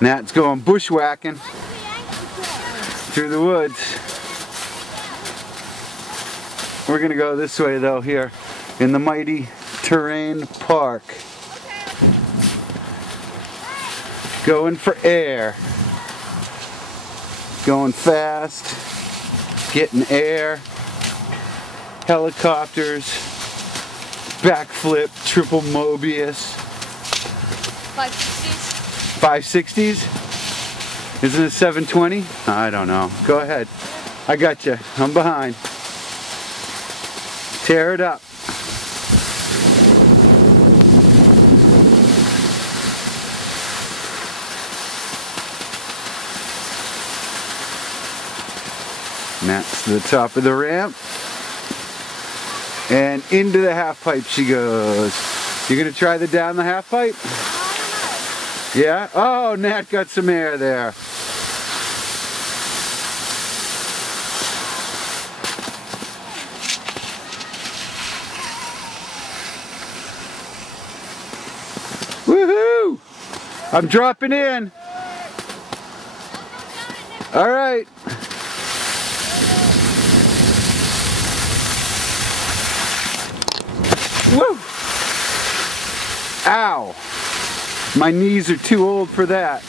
Nat's going bushwhacking through the woods. We're gonna go this way though, here in the mighty Terrain Park. Going for air. Going fast. Getting air. Helicopters. Backflip. Triple Mobius. 560s? 560s? Isn't it 720? I don't know. Go ahead. I got you. I'm behind. Tear it up. That's to the top of the ramp. And into the half pipe she goes. You gonna try the down the half pipe? Yeah? Oh, Nat got some air there. Woohoo! I'm dropping in. All right. Woo! Ow! My knees are too old for that.